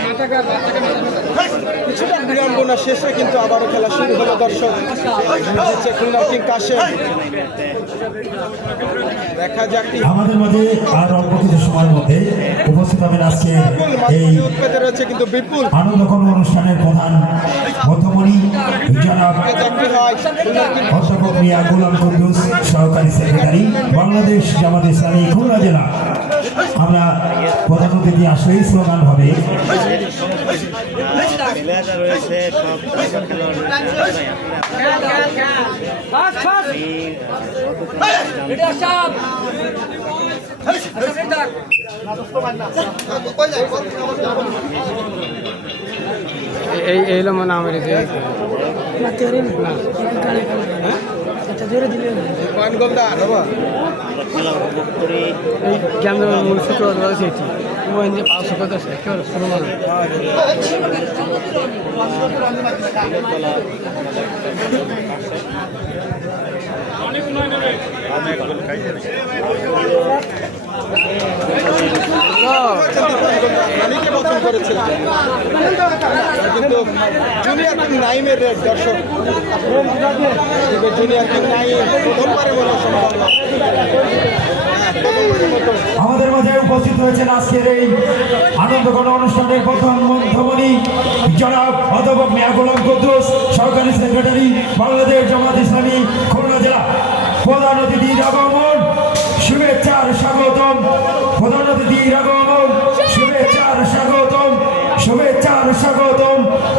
মাথা মাথা কিছুটা বিড়ম্বনা শেষে কিন্তু আবারও খেলা শুরু হলো দর্শক। হচ্ছে খুলনা কিং কাশেম দেখা যাক আমাদের মাঝে আর অল্প কিছু সময়ের মধ্যে উপস্থিত হবেন আজকে এই মাঝে পেতে রয়েছে কিন্তু বিপুল। আনন্দকর্ম অনুষ্ঠানের প্রধান মধ্যমণি জনাব দেখা যাক কি খুলনা কিং অধ্যাপক মিয়া গুলাম কুদ্দুস সহকারী সেক্রেটারি বাংলাদেশ জামাত ইসলামী খুলনা জেলা। আমরা প্রধান অতিথি আসলেই স্লোগান হবে। এই এই হলো মানে আমার যে পয়েন্ট গোলদার বাবা খেলা উপভোগ করি এই জ্ঞান মূল সূত্র রয়েছে এটি মোবাইল যে পাঁচশো কত একেবারে শুরু মানে আমাদের মাঝে উপস্থিত হয়েছেন আজকের এই আনন্দঘন অনুষ্ঠানের প্রথম মধ্যমণি জনাব অধ্যাপক মিয়া গোলাম কুদ্দুস, সহকারী সেক্রেটারি বাংলাদেশ জামাত ইসলামী, খুলনা জেলা প্রধান অতিথির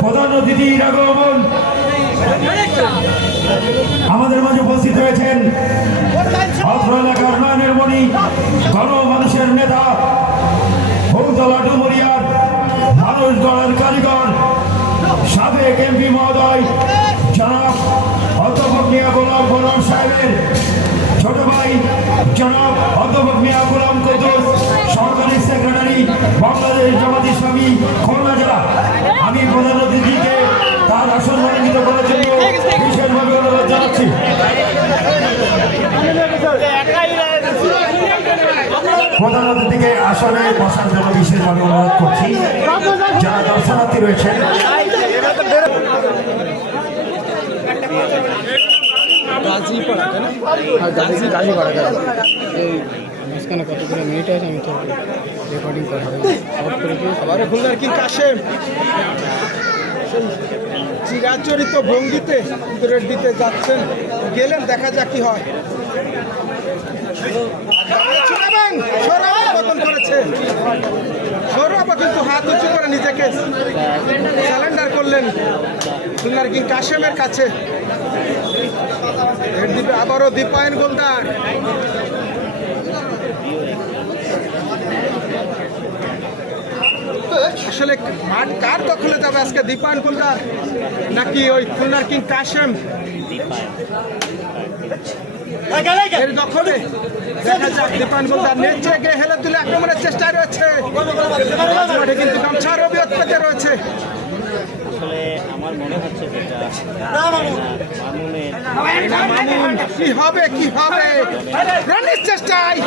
প্রধান অতিথির আগমন আমাদের মাঝে উপস্থিত অত্র এলাকার মণি গণ মানুষের নেতা, বহুতলা ডুমুরিয়ার মানুষ কারিগর, সাবেক এমপি মহোদয়, জনাব অধ্যাপক মিয়া গোলাম গোলাম সাহেবের ছোট ভাই, জনাব অধ্যাপক মিয়া গোলাম কদুস সরকারি সেক্রেটারি, বাংলাদেশ জামাত ইসলামী প্রধান অতিথিকে আসনে বসার জন্য বিশেষভাবে অনুরোধ করছি। যারা দর্শনার্থী রয়েছেন। কতগুলো আমি তো চিরাচরিত ভঙ্গিতে রেড দিতে যাচ্ছেন গেলেন দেখা যাক কি হয় সৌরভ কিন্তু হাত উঁচু করে নিজেকে স্যালেন্ডার করলেন খুলনার কিং কাশেমের কাছে। রেড দিবে আবারও দীপায়ন গোলদার। আসলে মাঠ কার দখলে যাবে আজকে দীপায়ন গোলদার নাকি ওই খুলনার কিং কাশেম এর দখলে দেখা যাক দীপায়ন গোলদার নেচে গিয়ে হেলে তুলে আক্রমণের চেষ্টায় রয়েছে মাঝে কিন্তু গামছার অভিযোগ পেতে রয়েছে আসলে আমার মনে হচ্ছে যেটা মামুনের কি হবে কি হবে চেষ্টায়